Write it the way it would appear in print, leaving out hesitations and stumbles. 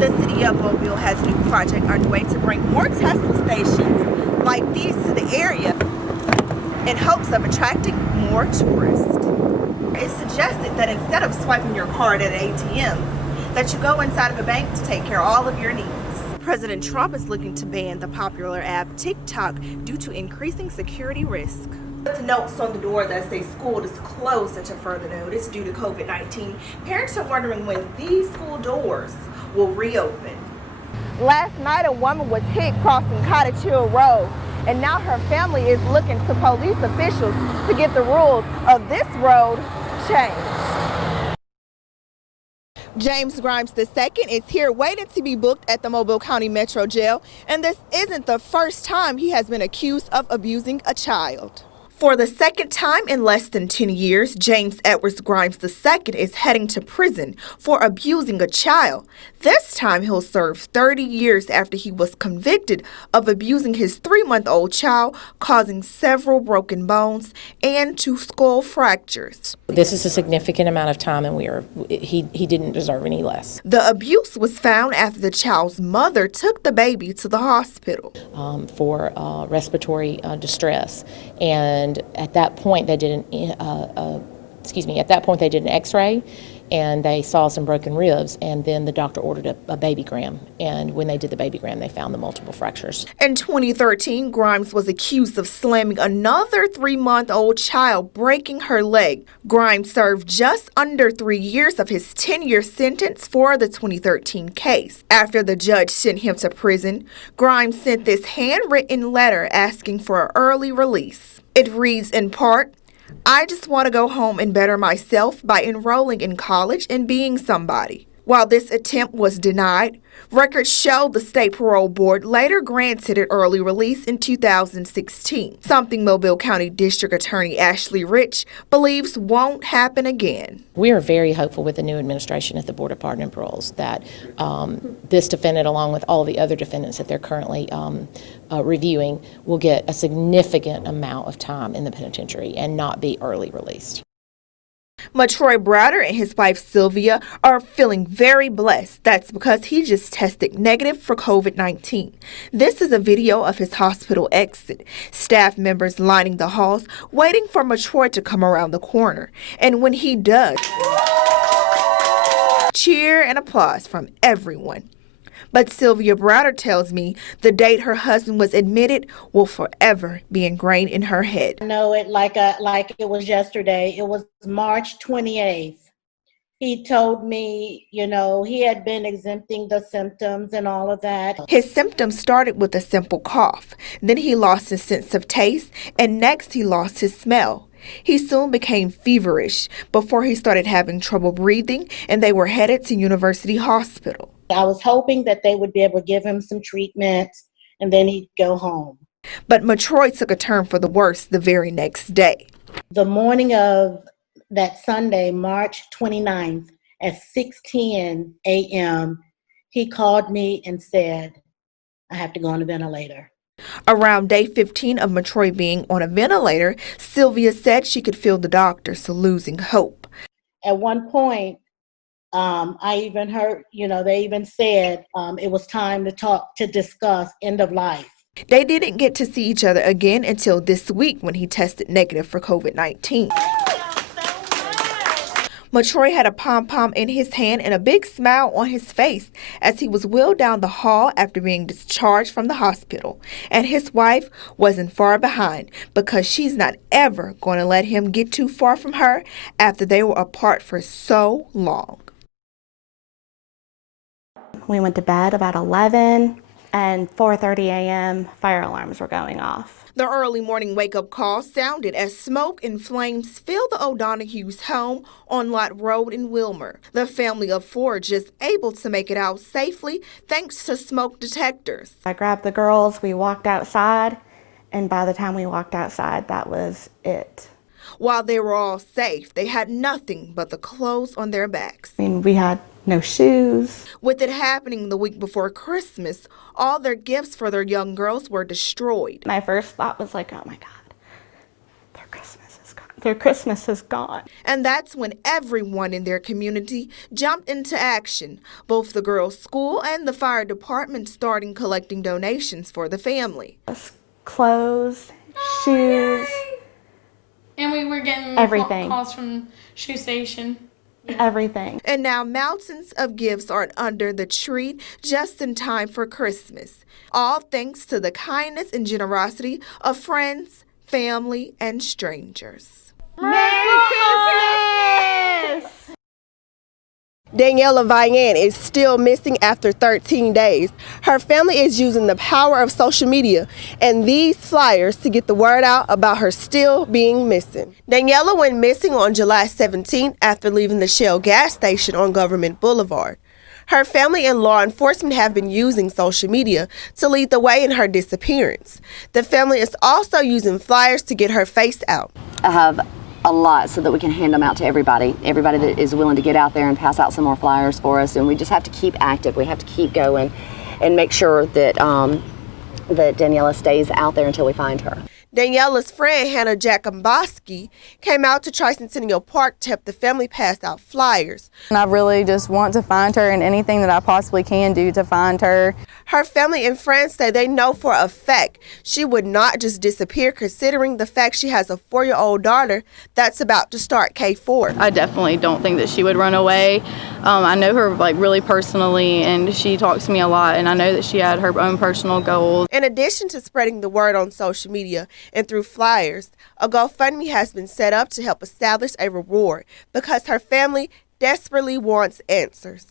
The city of Mobile has a new project underway to bring more Tesla stations like these to the area in hopes of attracting more tourists. It's suggested that instead of swiping your card at an ATM, that you go inside of a bank to take care of all of your needs. President Trump is looking to ban the popular app TikTok due to increasing security risk. The notes on the door that say school is closed until further notice due to COVID-19. Parents are wondering when these school doors will reopen. Last night, a woman was hit crossing Cottage Hill Road, and now her family is looking to police officials to get the rules of this road changed. James Grimes II is here waiting to be booked at the Mobile County Metro Jail, and this isn't the first time he has been accused of abusing a child. For the second time in less than 10 years, James Edwards Grimes II is heading to prison for abusing a child. This time he'll serve 30 years after he was convicted of abusing his 3-month-old child, causing several broken bones and 2 skull fractures. This is a significant amount of time, and he didn't deserve any less. The abuse was found after the child's mother took the baby to the hospital for respiratory distress, and at that point they did an X-ray, and they saw some broken ribs, and then the doctor ordered a babygram, and when they did the babygram, they found the multiple fractures. In 2013, Grimes was accused of slamming another 3-month-old child, breaking her leg. Grimes served just under 3 years of his 10-year sentence for the 2013 case. After the judge sent him to prison, Grimes sent this handwritten letter asking for an early release. It reads in part, "I just want to go home and better myself by enrolling in college and being somebody." While this attempt was denied, records show the state parole board later granted an early release in 2016, something Mobile County District Attorney Ashley Rich believes won't happen again. We are very hopeful with the new administration at the Board of Pardon and Paroles that this defendant, along with all the other defendants that they're currently reviewing, will get a significant amount of time in the penitentiary and not be early released. Matroy Browder and his wife Sylvia are feeling very blessed. That's because he just tested negative for COVID-19. This is a video of his hospital exit. Staff members lining the halls, waiting for Matroy to come around the corner. And when he does, cheer and applause from everyone. But Sylvia Browder tells me the date her husband was admitted will forever be ingrained in her head. I know it like it was yesterday. It was March 28th. He told me, he had been exempting the symptoms and all of that. His symptoms started with a simple cough. Then he lost his sense of taste, and next he lost his smell. He soon became feverish before he started having trouble breathing, and they were headed to University Hospital. I was hoping that they would be able to give him some treatment and then he'd go home. But Matroy took a turn for the worse the very next day. The morning of that Sunday, March 29th at 6:10 a.m., he called me and said, "I have to go on a ventilator." Around day 15 of Matroy being on a ventilator, Sylvia said she could feel the doctors losing hope. At one point, I even heard, they even said it was time to discuss end of life. They didn't get to see each other again until this week when he tested negative for COVID-19. Matroy had a pom-pom in his hand and a big smile on his face as he was wheeled down the hall after being discharged from the hospital. And his wife wasn't far behind because she's not ever going to let him get too far from her after they were apart for so long. We went to bed about 11, and 4:30 a.m. fire alarms were going off. The early morning wake-up call sounded as smoke and flames filled the O'Donoghue's home on Lot Road in Wilmer. The family of 4 just able to make it out safely thanks to smoke detectors. I grabbed the girls, we walked outside, and by the time we walked outside, that was it. While they were all safe, they had nothing but the clothes on their backs. We had no shoes. With it happening the week before Christmas, all their gifts for their young girls were destroyed. My first thought was like, oh my God, their Christmas is gone. Their Christmas is gone. And that's when everyone in their community jumped into action, both the girls' school and the fire department starting collecting donations for the family. Clothes, shoes, And we were getting everything. calls from Shoe Station. Everything. And now mountains of gifts are under the tree just in time for Christmas, all thanks to the kindness and generosity of friends, family, and strangers. Merry Christmas! Daniela Vian is still missing after 13 days. Her family is using the power of social media and these flyers to get the word out about her still being missing. Daniela went missing on July 17th after leaving the Shell gas station on Government Boulevard. Her family and law enforcement have been using social media to lead the way in her disappearance. The family is also using flyers to get her face out. I have a lot so that we can hand them out to everybody that is willing to get out there and pass out some more flyers for us. And we just have to keep active. We have to keep going and make sure that that Daniela stays out there until we find her. Daniela's friend, Hannah Jacombowski, came out to Tricentennial Park to help the family pass out flyers. And I really just want to find her and anything that I possibly can do to find her. Her family and friends say they know for a fact she would not just disappear, considering the fact she has a 4-year-old daughter that's about to start K4. I definitely don't think that she would run away. I know her really personally, and she talks to me a lot, and I know that she had her own personal goals. In addition to spreading the word on social media and through flyers, a GoFundMe has been set up to help establish a reward because her family desperately wants answers.